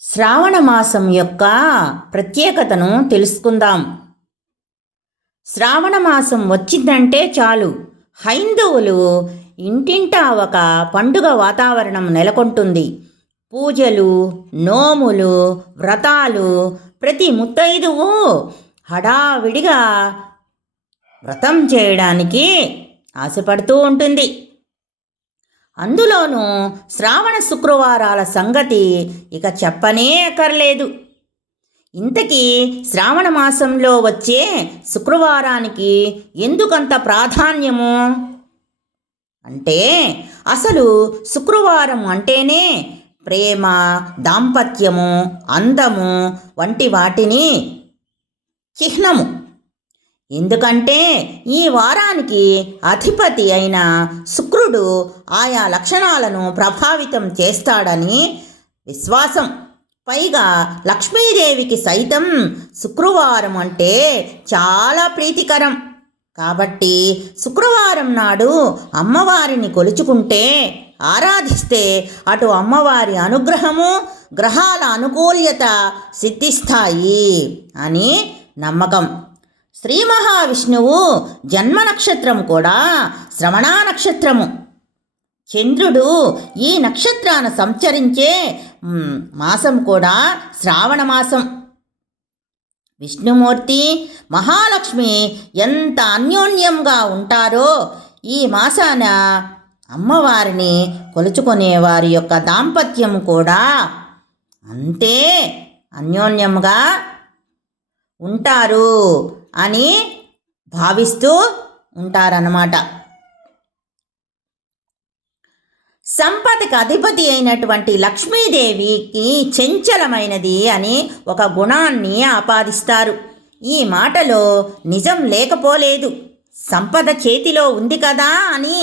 శ్రావణ మాసం యొక్క ప్రత్యేకతను తెలుసుకుందాం. శ్రావణ మాసం వచ్చిందంటే చాలు హైందవులు ఇంటింటా ఒక పండుగ వాతావరణం నెలకొంటుంది. పూజలు, నోములు, వ్రతాలు, ప్రతి ముత్తైదువు హడావిడిగా వ్రతం చేయడానికి ఆశపడుతూ ఉంటుంది. అందులోనూ శ్రావణ శుక్రవారాల సంగతి ఇక చెప్పనే అక్కర్లేదు. ఇంతకీ శ్రావణ మాసంలో వచ్చే శుక్రవారానికి ఎందుకంత ప్రాధాన్యము అంటే, అసలు శుక్రవారం అంటేనే ప్రేమ, దాంపత్యము, అందము వంటి వాటిని చిహ్నము. ఎందుకంటే ఈ వారానికి అధిపతి అయిన శుక్రుడు ఆయా లక్షణాలను ప్రభావితం చేస్తాడని విశ్వాసం. పైగా లక్ష్మీదేవికి సైతం శుక్రవారం అంటే చాలా ప్రీతికరం. కాబట్టి శుక్రవారం నాడు అమ్మవారిని కొలుచుకుంటే, ఆరాధిస్తే అటు అమ్మవారి అనుగ్రహము, గ్రహాల అనుకూల్యత సిద్ధిస్తాయి అని నమ్మకం. శ్రీ మహావిష్ణువు జన్మ నక్షత్రం కూడా శ్రవణ నక్షత్రము. చంద్రుడు ఈ నక్షత్రాన సంచరించే మాసం కూడా శ్రావణ మాసం. విష్ణుమూర్తి, మహాలక్ష్మి ఎంత అన్యోన్యంగా ఉంటారో ఈ మాసాన అమ్మవారిని కొలుచుకునే వారి యొక్క దాంపత్యం కూడా అంతే అన్యోన్యంగా ఉంటారు అని భావిస్తూ ఉంటారన్నమాట. సంపదకి అధిపతి అయినటువంటి లక్ష్మీదేవికి చంచలమైనది అని ఒక గుణాన్ని ఆపాదిస్తారు. ఈ మాటలో నిజం లేకపోలేదు. సంపద చేతిలో ఉంది కదా అని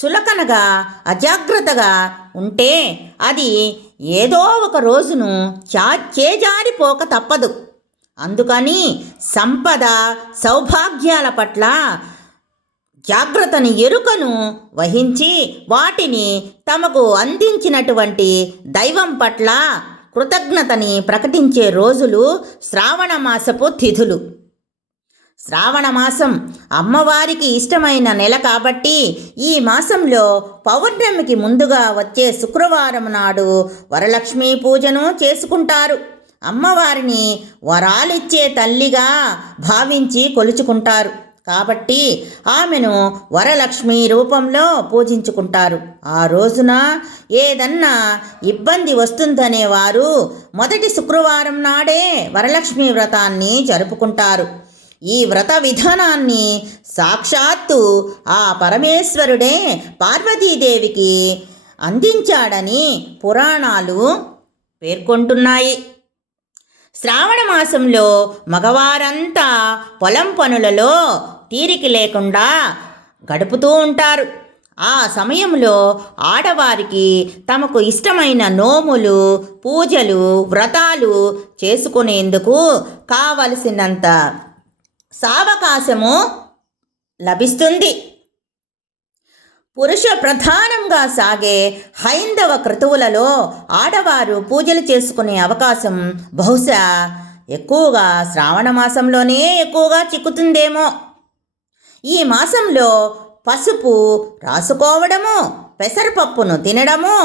చులకనగా అజాగ్రత్తగా ఉంటే అది ఏదో ఒక రోజును చేజారిపోక తప్పదు. అందుకని సంపద, సౌభాగ్యాల పట్ల జాగ్రత్తని, ఎరుకను వహించి వాటిని తమకు అందించినటువంటి దైవం పట్ల కృతజ్ఞతని ప్రకటించే రోజులు శ్రావణ మాసపు తిథులు. శ్రావణ మాసం అమ్మవారికి ఇష్టమైన నెల కాబట్టి ఈ మాసంలో పౌర్ణమికి ముందుగా వచ్చే శుక్రవారం నాడు వరలక్ష్మీ పూజను చేసుకుంటారు. అమ్మవారిని వరాలిచ్చే తల్లిగా భావించి కొలుచుకుంటారు. కాబట్టి ఆమెను వరలక్ష్మి రూపంలో పూజించుకుంటారు. ఆ రోజున ఏదన్నా ఇబ్బంది వస్తుందనేవారు మొదటి శుక్రవారం నాడే వరలక్ష్మి వ్రతాన్ని జరుపుకుంటారు. ఈ వ్రత విధానాన్ని సాక్షాత్తు ఆ పరమేశ్వరుడే పార్వతీదేవికి అందించాడని పురాణాలు పేర్కొంటున్నాయి. శ్రావణ మాసంలో మగవారంతా పొలం పనులలో తీరిక లేకుండా గడుపుతూ ఉంటారు. ఆ సమయంలో ఆడవారికి తమకు ఇష్టమైన నోములు, పూజలు, వ్రతాలు చేసుకునేందుకు కావలసినంత సావకాశము లభిస్తుంది. పురుష ప్రధానంగా సాగే హైందవ క్రతువులలో ఆడవారు పూజలు చేసుకునే అవకాశం బహుశా ఎక్కువగా శ్రావణ మాసంలోనే ఎక్కువగా చిక్కుతుందేమో. ఈ మాసంలో పసుపు రాసుకోవడము, పెసరపప్పును తినడము,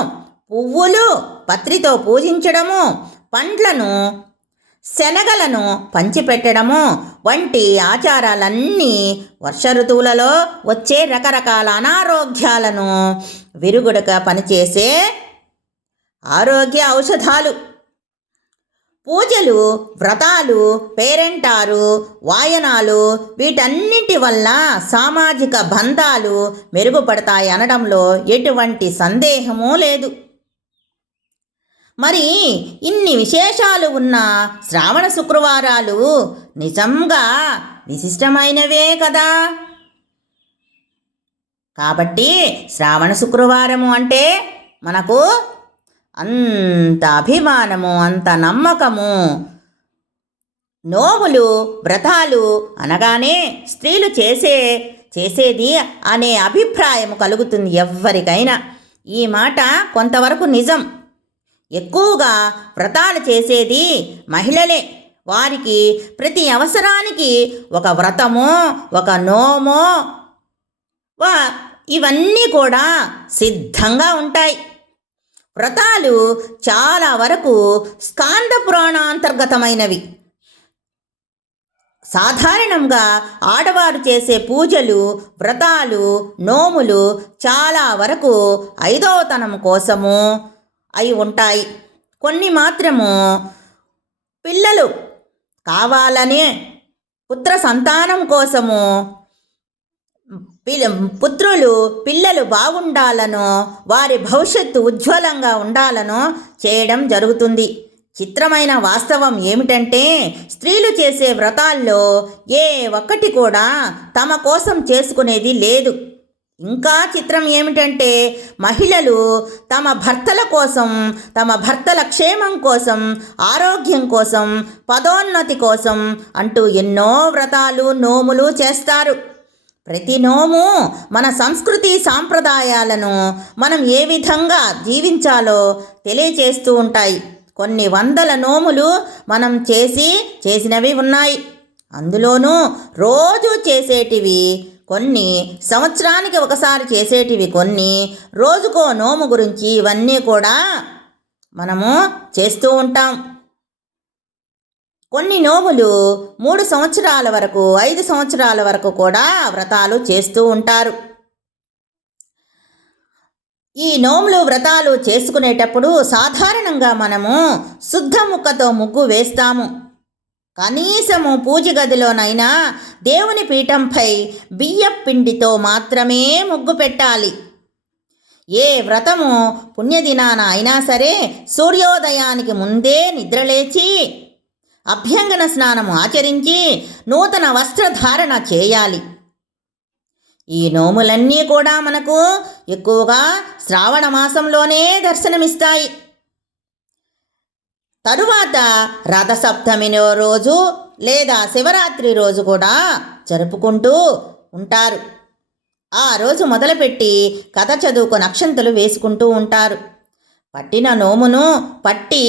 పువ్వులు పత్రితో పూజించడము, పండ్లను, శనగలను పంచిపెట్టడము వంటి ఆచారాలన్నీ వర్ష ఋతువులలో వచ్చే రకరకాల అనారోగ్యాలను విరుగుడుగా పనిచేసే ఆరోగ్య ఔషధాలు. పూజలు, వ్రతాలు, పేరెంటారు, వాయనాలు వీటన్నిటి వల్ల సామాజిక బంధాలు మెరుగుపడతాయి అనడంలో ఎటువంటి సందేహమూ లేదు. మరి ఇన్ని విశేషాలు ఉన్న శ్రావణ శుక్రవారాలు నిజంగా విశిష్టమైనవే కదా. కాబట్టి శ్రావణ శుక్రవారము అంటే మనకు అంత అభిమానము, అంత నమ్మకము. నోములు, వ్రతాలు అనగానే స్త్రీలు చేసేది అనే అభిప్రాయం కలుగుతుంది ఎవ్వరికైనా. ఈ మాట కొంతవరకు నిజం. ఎక్కువగా వ్రతాలు చేసేది మహిళలే. వారికి ప్రతి అవసరానికి ఒక వ్రతమో ఒక నోమో ఇవన్నీ కూడా సిద్ధంగా ఉంటాయి. వ్రతాలు చాలా వరకు స్కాంద పురాణాంతర్గతమైనవి. సాధారణంగా ఆడవారు చేసే పూజలు, వ్రతాలు, నోములు చాలా వరకు ఐదవతనం కోసము అయి ఉంటాయి. కొన్ని మాత్రము పిల్లలు కావాలనే పుత్ర సంతానం కోసము, పిల్లలు బాగుండాలనో వారి భవిష్యత్తు ఉజ్వలంగా ఉండాలనో చేయడం జరుగుతుంది. చిత్రమైన వాస్తవం ఏమిటంటే స్త్రీలు చేసే వ్రతాల్లో ఏ ఒక్కటి కూడా తమ కోసం చేసుకునేది లేదు. ఇంకా చిత్రం ఏమిటంటే మహిళలు తమ భర్తల కోసం, తమ భర్తల క్షేమం కోసం, ఆరోగ్యం కోసం, పదోన్నతి కోసం అంటూ ఎన్నో వ్రతాలు, నోములు చేస్తారు. ప్రతి నోము మన సంస్కృతి సాంప్రదాయాలను మనం ఏ విధంగా జీవించాలో తెలియచేస్తూ ఉంటాయి. కొన్ని వందల నోములు మనం చేసినవి ఉన్నాయి. అందులోనూ రోజు చేసేటివి కొన్ని, సంవత్సరానికి ఒకసారి చేసేటివి కొన్ని, రోజుకో నోము గురించి ఇవన్నీ కూడా మనము చేస్తూ ఉంటాం. కొన్ని నోములు 3 సంవత్సరాల వరకు, 5 సంవత్సరాల వరకు కూడా వ్రతాలు చేస్తూ ఉంటారు. ఈ నోములు, వ్రతాలు చేసుకునేటప్పుడు సాధారణంగా మనము శుద్ధ ముక్కతో ముగ్గు వేస్తాము. కనీసము పూజ గదిలోనైనా దేవుని పీఠంపై బియ్యపు పిండితో మాత్రమే ముగ్గు పెట్టాలి. ఏ వ్రతము పుణ్యదినాన అయినా సరే సూర్యోదయానికి ముందే నిద్రలేచి అభ్యంగన స్నానము ఆచరించి నూతన వస్త్రధారణ చేయాలి. ఈ నోములన్నీ కూడా మనకు ఎక్కువగా శ్రావణ మాసంలోనే దర్శనమిస్తాయి. తరువాత రథసప్తమి రోజు లేదా శివరాత్రి రోజు కూడా జరుపుకుంటూ ఉంటారు. ఆ రోజు మొదలుపెట్టి కథ చదువుకొని అక్షంతలు వేసుకుంటూ ఉంటారు. పట్టిన నోమును పట్టి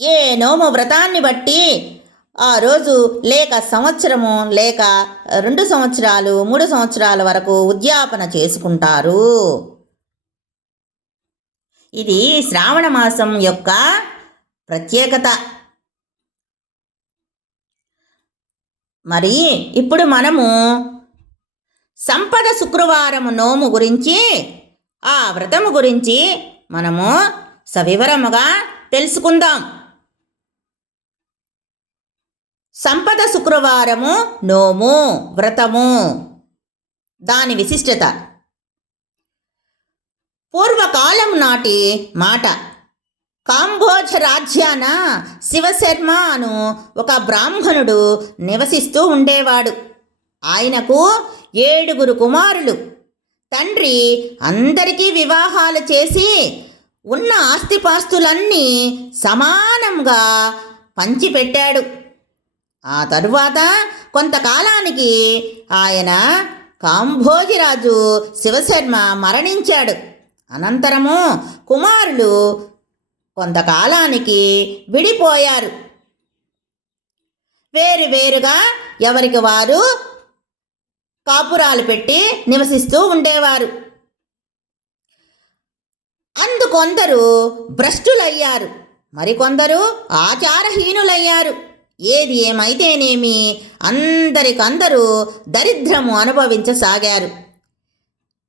ఏ నోము వ్రతాన్ని బట్టి ఆ రోజు లేక సంవత్సరము, లేక 2 సంవత్సరాలు, 3 సంవత్సరాల వరకు ఉద్యాపన చేసుకుంటారు. ఇది శ్రావణ మాసం యొక్క ప్రత్యేకత. మరి ఇప్పుడు మనము సంపద శుక్రవారము నోము గురించి, ఆ వ్రతము గురించి మనము సవివరముగా తెలుసుకుందాం. సంపద శుక్రవారము నోము, వ్రతము, దాని విశిష్టత. పూర్వకాలం నాటి మాట. కాంబోజ రాజ్యాన శివశర్మ అను ఒక బ్రాహ్మణుడు నివసిస్తూ ఉండేవాడు. ఆయనకు 7 కుమారులు. తండ్రి అందరికీ వివాహాలు చేసి ఉన్న ఆస్తిపాస్తులన్నీ సమానంగా పంచిపెట్టాడు. ఆ తరువాత కొంతకాలానికి ఆయన కాంభోజిరాజు శివశర్మ మరణించాడు. అనంతరము కుమారులు కొంతకాలానికి విడిపోయారు. వేరువేరుగా ఎవరికి వారు కాపురాలు పెట్టి నివసిస్తూ ఉండేవారు. అందుకొందరు భ్రష్టులయ్యారు, మరికొందరు ఆచారహీనులయ్యారు. ఏది ఏమైతేనేమి అందరికందరూ దరిద్రము అనుభవించసాగారు.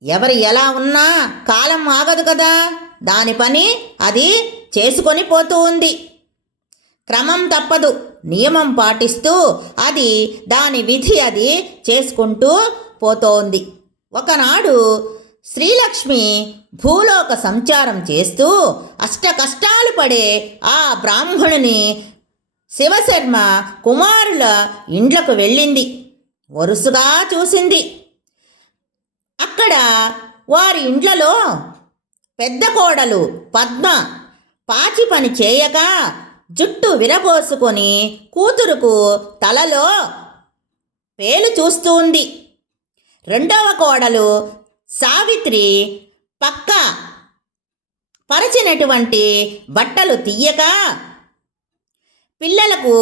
ఎవరు ఎలా ఉన్నా కాలం ఆగదు కదా, దాని పని అది చేసుకొని పోతూ ఉంది. క్రమం తప్పదు, నియమం పాటిస్తూ అది దాని విధి అది చేసుకుంటూ పోతోంది. ఒకనాడు శ్రీలక్ష్మి భూలోక సంచారం చేస్తూ అష్ట కష్టాలు పడే ఆ బ్రాహ్మణుని శివశర్మ కుమారుల ఇండ్లకు వెళ్ళింది. వరుసగా చూసింది. అక్కడ వారి ఇండ్లలో పెద్ద కోడలు పద్మ పాచి పని చేయక జుట్టు విరబోసుకొని కూతురుకు తలలో పేలు చూస్తూ ఉంది. రెండవ కోడలు సావిత్రి పక్క పరిచినటువంటి బట్టలు తీయక పిల్లలకు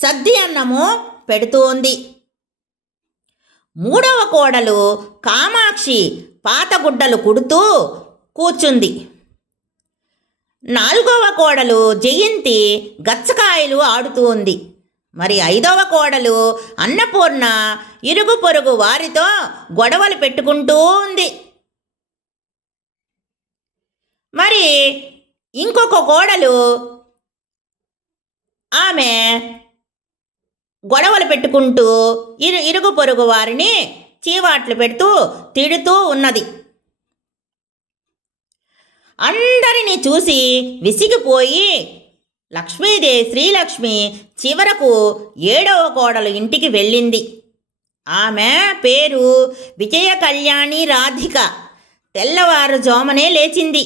సద్ది అన్నము పెడుతోంది. మూడవ కోడలు కామాక్షి పాతగుడ్డలు కుడుతూ కూర్చుంది. నాలుగవ కోడలు జయంతి గచ్చకాయలు ఆడుతూ ఉంది. మరి ఐదవ కోడలు అన్నపూర్ణ ఇరుగు పొరుగు వారితో గొడవలు పెట్టుకుంటూ ఉంది. మరి ఇంకొక కోడలు ఆమె గొడవలు పెట్టుకుంటూ ఇరుగు పొరుగు వారిని చీవాట్లు పెడుతూ తిడుతూ ఉన్నది. అందరినీ చూసి విసిగిపోయి శ్రీలక్ష్మి చివరకు ఏడవ కోడలు ఇంటికి వెళ్ళింది. ఆమె పేరు విజయ కళ్యాణి రాధిక. తెల్లవారుజామునే లేచింది.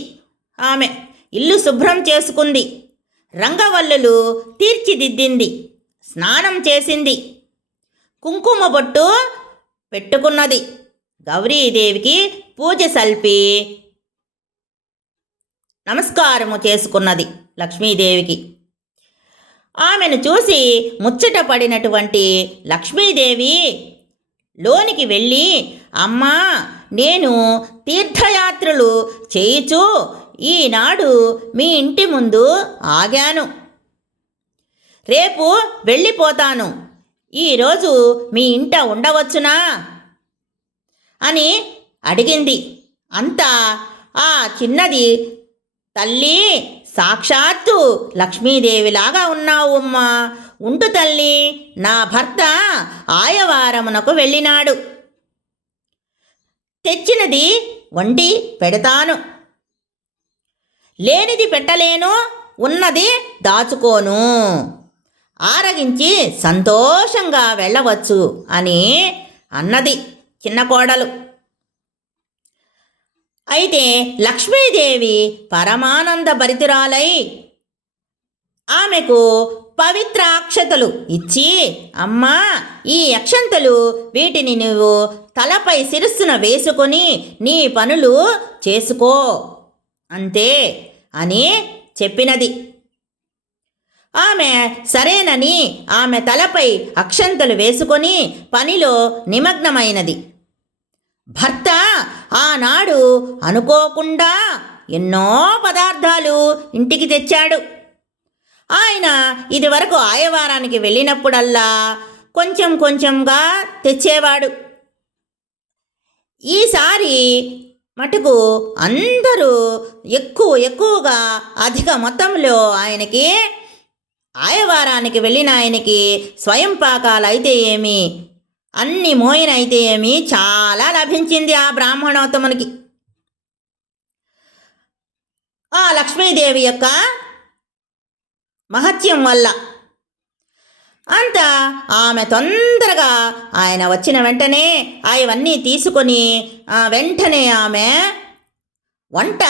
ఆమె ఇల్లు శుభ్రం చేసుకుంది, రంగవల్లులు తీర్చిదిద్దింది, స్నానం చేసింది, కుంకుమ బొట్టు పెట్టుకున్నది, గౌరీదేవికి పూజ సల్పి నమస్కారము చేసుకున్నది. లక్ష్మీదేవికి ఆమెను చూసి ముచ్చట పడినటువంటి లక్ష్మీదేవి లోనికి వెళ్ళి, అమ్మా, నేను తీర్థయాత్రలు చేయుచు ఈనాడు మీ ఇంటి ముందు ఆగాను. రేపు వెళ్ళిపోతాను. ఈరోజు మీ ఇంట ఉండవచ్చునా అని అడిగింది. అంతా ఆ చిన్నది, తల్లి, సాక్షాత్తు లక్ష్మీదేవిలాగా ఉన్నావు అమ్మా, ఉంటు తల్లి, నా భర్త ఆయవారమునకు వెళ్ళినాడు, తెచ్చినది వండి పెడతాను, లేనిది పెట్టలేను, ఉన్నది దాచుకోను, ఆరగించి సంతోషంగా వెళ్ళవచ్చు అని అన్నది చిన్న కోడలు. అయితే లక్ష్మీదేవి పరమానంద భరితురాలై ఆమెకు పవిత్ర అక్షతలు ఇచ్చి, అమ్మా, ఈ అక్షంతలు వీటిని నువ్వు తలపై శిరస్సున వేసుకొని నీ పనులు చేసుకో అంతే అని చెప్పినది. ఆమె సరేనని ఆమె తలపై అక్షంతలు వేసుకొని పనిలో నిమగ్నమైనది. భర్త ఆనాడు అనుకోకుండా ఎన్నో పదార్థాలు ఇంటికి తెచ్చాడు. ఆయన ఇదివరకు ఆయవారానికి వెళ్ళినప్పుడల్లా కొంచెం కొంచెంగా తెచ్చేవాడు. ఈసారి మటుకు అందరూ ఎక్కువగా అధిక మొత్తంలో ఆయనకి, ఆయవారానికి వెళ్ళిన ఆయనకి స్వయం పాకాలు అయితే ఏమి, అన్ని మోయిన అయితే ఏమి, చాలా లభించింది ఆ బ్రాహ్మణోత్తమునికి. ఆ లక్ష్మీదేవి యొక్క మహత్యం వల్ల అంత ఆమె తొందరగా ఆయన వచ్చిన వెంటనే అవన్నీ తీసుకొని వెంటనే ఆమె వంట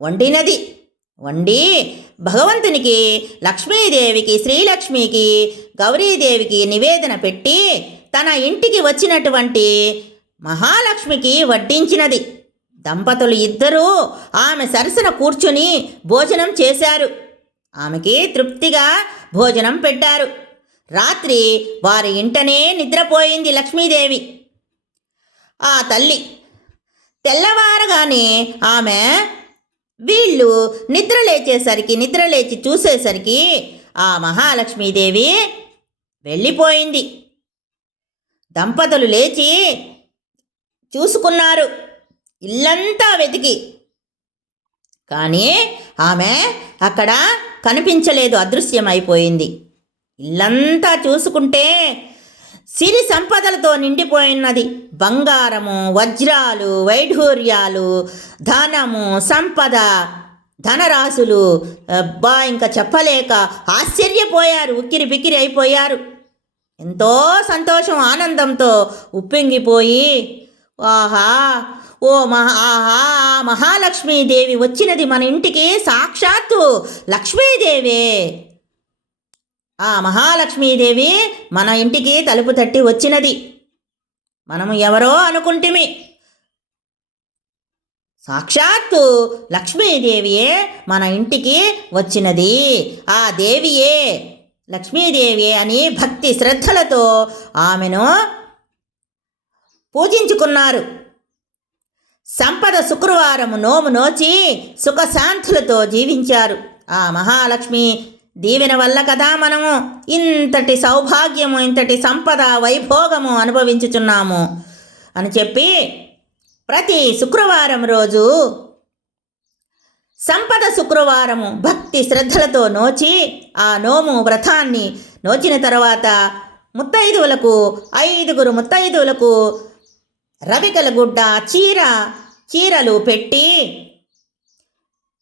వండినది. వండి భగవంతునికి, లక్ష్మీదేవికి, శ్రీలక్ష్మికి, గౌరీదేవికి నివేదన పెట్టి తన ఇంటికి వచ్చినటువంటి మహాలక్ష్మికి వడ్డించినది. దంపతులు ఇద్దరూ ఆమె సరసన కూర్చుని భోజనం చేశారు. ఆమెకి తృప్తిగా భోజనం పెట్టారు. రాత్రి వారి ఇంటనే నిద్రపోయింది లక్ష్మీదేవి. ఆ తల్లి తెల్లవారగానే ఆమె వీళ్ళు నిద్రలేచి చూసేసరికి ఆ మహాలక్ష్మీదేవి వెళ్ళిపోయింది. దంపతులు లేచి చూసుకున్నారు ఇల్లంతా వెతికి. కానీ ఆమె అక్కడ కనిపించలేదు, అదృశ్యమైపోయింది. ఇల్లంతా చూసుకుంటే సిరి సంపదలతో నిండిపోయినది. బంగారము, వజ్రాలు, వైఢూర్యాలు, ధనము, సంపద, ధనరాశులు. అబ్బా, ఇంకా చెప్పలేక ఆశ్చర్యపోయారు, ఉక్కిరి బిక్కిరి అయిపోయారు. ఎంతో సంతోషం, ఆనందంతో ఉప్పొంగిపోయి, ఆహా మహాలక్ష్మీదేవి వచ్చినది మన ఇంటికి, సాక్షాత్తు లక్ష్మీదేవే. ఆ మహాలక్ష్మీదేవి మన ఇంటికి తలుపు తట్టి వచ్చినది. మనము ఎవరో అనుకుంటిమి, సాక్షాత్తు లక్ష్మీదేవియే మన ఇంటికి వచ్చినది. ఆ దేవియే లక్ష్మీదేవి అని భక్తి శ్రద్ధలతో ఆమెను పూజించుకున్నారు. సంపద శుక్రవారం నోము నోచి సుఖశాంతులతో జీవించారు. ఆ మహాలక్ష్మి దీవెన వల్ల కదా మనము ఇంతటి సౌభాగ్యము, ఇంతటి సంపద వైభోగము అనుభవించుచున్నాము అని చెప్పి ప్రతి శుక్రవారం రోజు సంపద శుక్రవారము భక్తి శ్రద్ధలతో నోచి ఆ నోము వ్రతాన్ని నోచిన తర్వాత ముత్తైదువులకు 5 ముత్తైదువులకు రవికల గుడ్డ చీరలు పెట్టి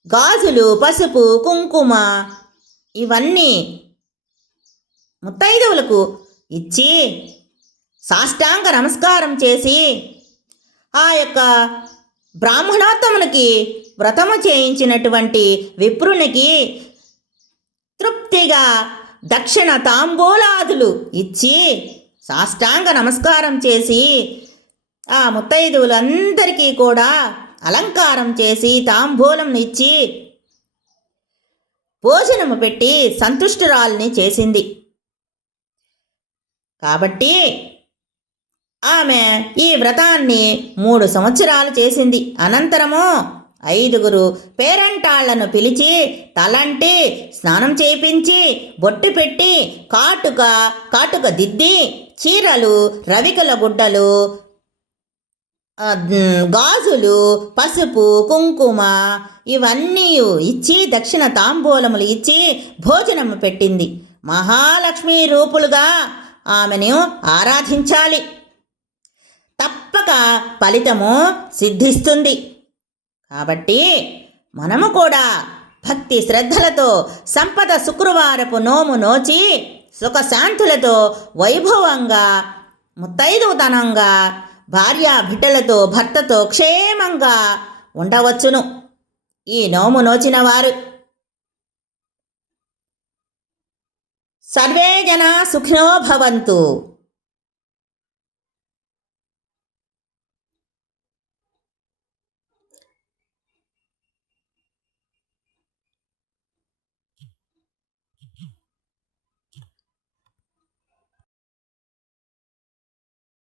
గాజులు, పసుపు, కుంకుమ ఇవన్నీ ముత్తైదువులకు ఇచ్చి సాష్టాంగ నమస్కారం చేసి ఆ యొక్క బ్రాహ్మణోత్తమునికి వ్రతము చేయించినటువంటి విప్రునికి తృప్తిగా దక్షిణ తాంబూలాదులు ఇచ్చి సాష్టాంగ నమస్కారం చేసి ఆ ముత్తైదువులందరికీ కూడా అలంకారం చేసి తాంబూలం ఇచ్చి భోజనము పెట్టి సంతుష్టురాల్ని చేసింది. కాబట్టి ఆమె ఈ వ్రతాన్ని 3 సంవత్సరాలు చేసింది. అనంతరము 5 పేరంటాళ్లను పిలిచి తలంటి స్నానం చేయించి బొట్టు పెట్టి కాటుక దిద్ది చీరలు, రవికల గుడ్డలు, గాజులు, పసుపు, కుంకుమ ఇవన్నీ ఇచ్చి దక్షిణ తాంబూలములు ఇచ్చి భోజనము పెట్టింది. మహాలక్ష్మి రూపులుగా ఆమెను ఆరాధించాలి. తప్పక ఫలితము సిద్ధిస్తుంది. కాబట్టి మనము కూడా భక్తి శ్రద్ధలతో సంపద శుక్రవారపు నోము నోచి సుఖశాంతులతో వైభవంగా ముత్తైదుతనంగా భార్యా బిడ్డలతో భర్తతో క్షేమంగా ఉండవచ్చును ఈ నోము నోచిన వారు. సర్వే జనా సుఖినో భవంతు.